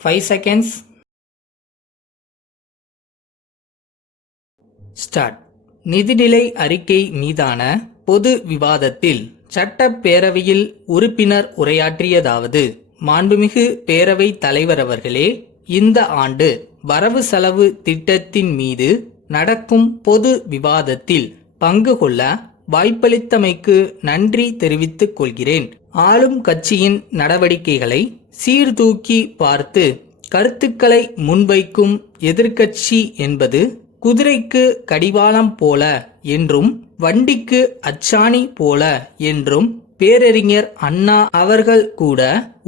5 seconds. Start. நிதிநிலை அறிக்கை மீதான பொது விவாதத்தில் சட்டப்பேரவையில் உறுப்பினர் உரையாற்றியதாவது: மாண்புமிகு பேரவைத் தலைவர் அவர்களே, இந்த ஆண்டு வரவு செலவு திட்டத்தின் மீது நடக்கும் பொது விவாதத்தில் பங்கு கொள்ள வாய்ப்பளித்தமைக்கு நன்றி தெரிவித்துக் கொள்கிறேன். ஆளும் கட்சியின் நடவடிக்கைகளை சீர்தூக்கி பார்த்து கருத்துக்களை முன்வைக்கும் எதிர்க்கட்சி என்பது குதிரைக்கு கடிவாளம் போல என்றும் வண்டிக்கு அச்சாணி போல என்றும் பேரறிஞர் அண்ணா அவர்கள் கூட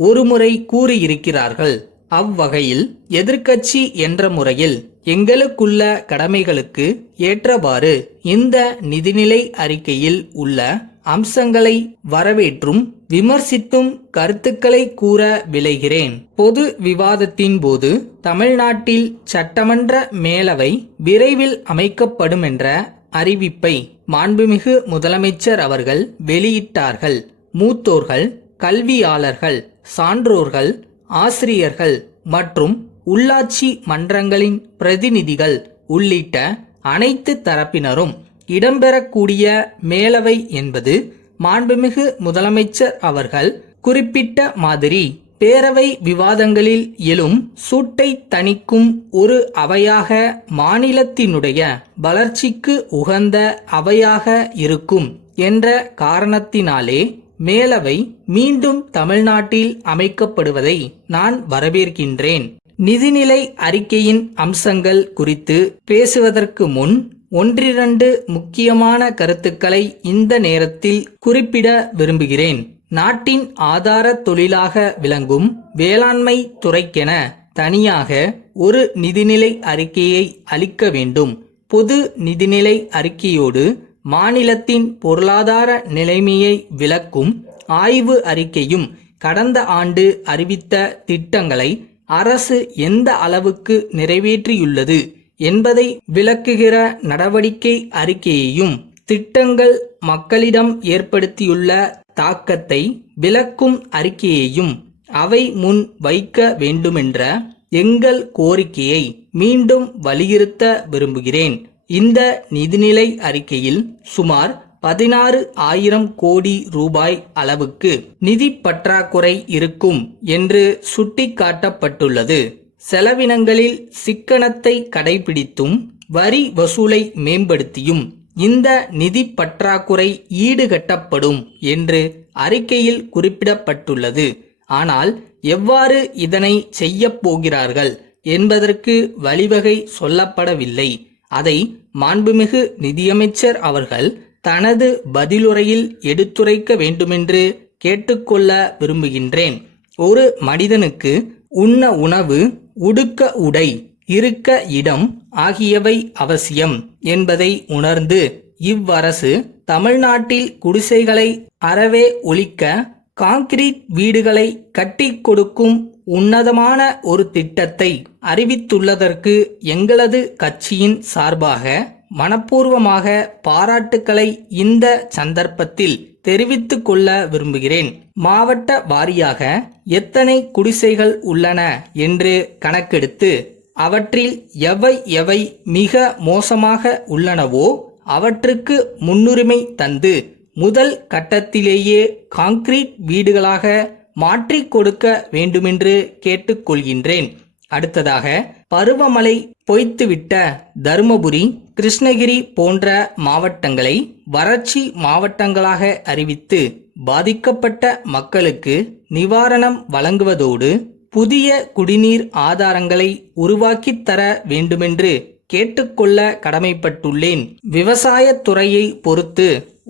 ஒருமுறை கூறியிருக்கிறார்கள். அவ்வகையில் எதிர்க்கட்சி என்ற முறையில் எங்களுக்குள்ள கடமைகளுக்கு ஏற்றவாறு இந்த நிதிநிலை அறிக்கையில் உள்ள அம்சங்களை வரவேற்றும் விமர்சித்தும் கருத்துக்களை கூற விளைகிறேன். பொது விவாதத்தின் போது தமிழ்நாட்டில் சட்டமன்ற மேலவை விரைவில் அமைக்கப்படும் என்ற அறிவிப்பை மாண்புமிகு முதலமைச்சர் அவர்கள் வெளியிட்டார்கள். மூத்தோர்கள், கல்வியாளர்கள், சான்றோர்கள், ஆசிரியர்கள் மற்றும் உள்ளாட்சி மன்றங்களின் பிரதிநிதிகள் உள்ளிட்ட அனைத்து தரப்பினரும் இடம்பெறக்கூடிய மேலவை என்பது மாண்புமிகு முதலமைச்சர் அவர்கள் குறிப்பிட்ட மாதிரி பேரவை விவாதங்களில் எழும் சூட்டை தணிக்கும் ஒரு அவையாக, மாநிலத்தினுடைய வளர்ச்சிக்கு உகந்த அவையாக இருக்கும் என்ற காரணத்தினாலே மேலவை மீண்டும் தமிழ்நாட்டில் அமைக்கப்படுவதை நான் வரவேற்கின்றேன். நிதிநிலை அறிக்கையின் அம்சங்கள் குறித்து பேசுவதற்கு முன் ஒன்றிரண்டு முக்கியமான கருத்துக்களை இந்த நேரத்தில் குறிப்பிட விரும்புகிறேன். நாட்டின் ஆதார தொழிலாக விளங்கும் வேளாண்மை துறைக்கென தனியாக ஒரு நிதிநிலை அறிக்கையை அளிக்க வேண்டும். பொது நிதிநிலை அறிக்கையோடு மாநிலத்தின் பொருளாதார நிலைமையை விளக்கும் ஆய்வு அறிக்கையும் கடந்த ஆண்டு அறிவித்த திட்டங்களை அரசு எந்த அளவுக்கு நிறைவேற்றியுள்ளது என்பதை விளக்குகிற நடவடிக்கை அறிக்கையையும், திட்டங்கள் மக்களிடம் ஏற்படுத்தியுள்ள தாக்கத்தை விளக்கும் அறிக்கையையும் அவை முன் வைக்க வேண்டுமென்ற எங்கள் கோரிக்கையை மீண்டும் வலியுறுத்த விரும்புகிறேன். இந்த நிதிநிலை அறிக்கையில் சுமார் 16,000 கோடி ரூபாய் அளவுக்கு நிதி பற்றாக்குறை இருக்கும் என்று சுட்டிக்காட்டப்பட்டுள்ளது. செலவினங்களில் சிக்கனத்தை கடைபிடித்தும் வரி வசூலை மேம்படுத்தியும் இந்த நிதி பற்றாக்குறை ஈடுகட்டப்படும் என்று அறிக்கையில் குறிப்பிடப்பட்டுள்ளது. ஆனால் எவ்வாறு இதனை செய்யப் போகிறார்கள் என்பதற்கு வழிவகை சொல்லப்படவில்லை. அதை மாண்புமிகு நிதியமைச்சர் அவர்கள் தனது பதிலுரையில் எடுத்துரைக்க வேண்டுமென்று கேட்டுக்கொள்ள விரும்புகின்றேன். ஒரு மனிதனுக்கு உண்ண உணவு, உடுக்க உடை, இருக்க இடம் ஆகியவை அவசியம் என்பதை உணர்ந்து இவ்வரசு தமிழ்நாட்டில் குடிசைகளை அறவே ஒழிக்க கான்கிரீட் வீடுகளை கட்டி கொடுக்கும் உன்னதமான ஒரு திட்டத்தை அறிவித்துள்ளதற்கு எங்களது கட்சியின் சார்பாக மனப்பூர்வமாக பாராட்டுக்களை இந்த சந்தர்ப்பத்தில் தெரிவித்துக் கொள்ள விரும்புகிறேன். மாவட்ட வாரியாக எத்தனை குடிசைகள் உள்ளன என்று கணக்கெடுத்து அவற்றில் எவை மிக மோசமாக உள்ளனவோ அவற்றுக்கு முன்னுரிமை தந்து முதல் கட்டத்திலேயே கான்கிரீட் வீடுகளாக மாற்றிக் கொடுக்க வேண்டுமென்று கேட்டுக்கொள்கின்றேன். அடுத்ததாக, பருவமழை பொய்த்துவிட்ட தருமபுரி, கிருஷ்ணகிரி போன்ற மாவட்டங்களை வறட்சி மாவட்டங்களாக அறிவித்து பாதிக்கப்பட்ட மக்களுக்கு நிவாரணம் வழங்குவதோடு புதிய குடிநீர் ஆதாரங்களை உருவாக்கித் தர வேண்டுமென்று கேட்டுக்கொள்ள கடமைப்பட்டுள்ளேன். விவசாயத்துறையை பொறுத்து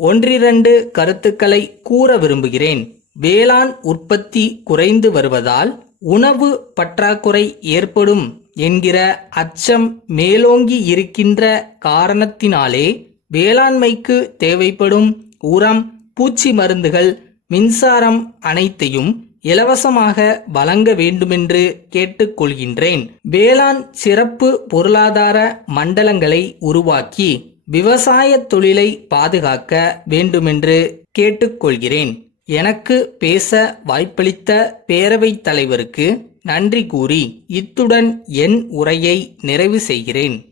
ஒன்றிரண்டு கருத்துக்களை கூற விரும்புகிறேன். வேளாண் உற்பத்தி குறைந்து வருவதால் உணவு பற்றாக்குறை ஏற்படும் என்கிற அச்சம் மேலோங்கி இருக்கின்ற காரணத்தினாலே வேளாண்மைக்கு தேவைப்படும் உரம், பூச்சி மருந்துகள், மின்சாரம் அனைத்தையும் இலவசமாக வழங்க வேண்டுமென்று கேட்டுக்கொள்கின்றேன். வேளாண் சிறப்பு பொருளாதார மண்டலங்களை உருவாக்கி விவசாய தொழிலை பாதுகாக்க வேண்டுமென்று கேட்டுக்கொள்கிறேன். எனக்கு பேச வாய்ப்பளித்த பேரவைத் தலைவருக்கு நன்றி கூறி இத்துடன் என் உரையை நிறைவு செய்கிறேன்.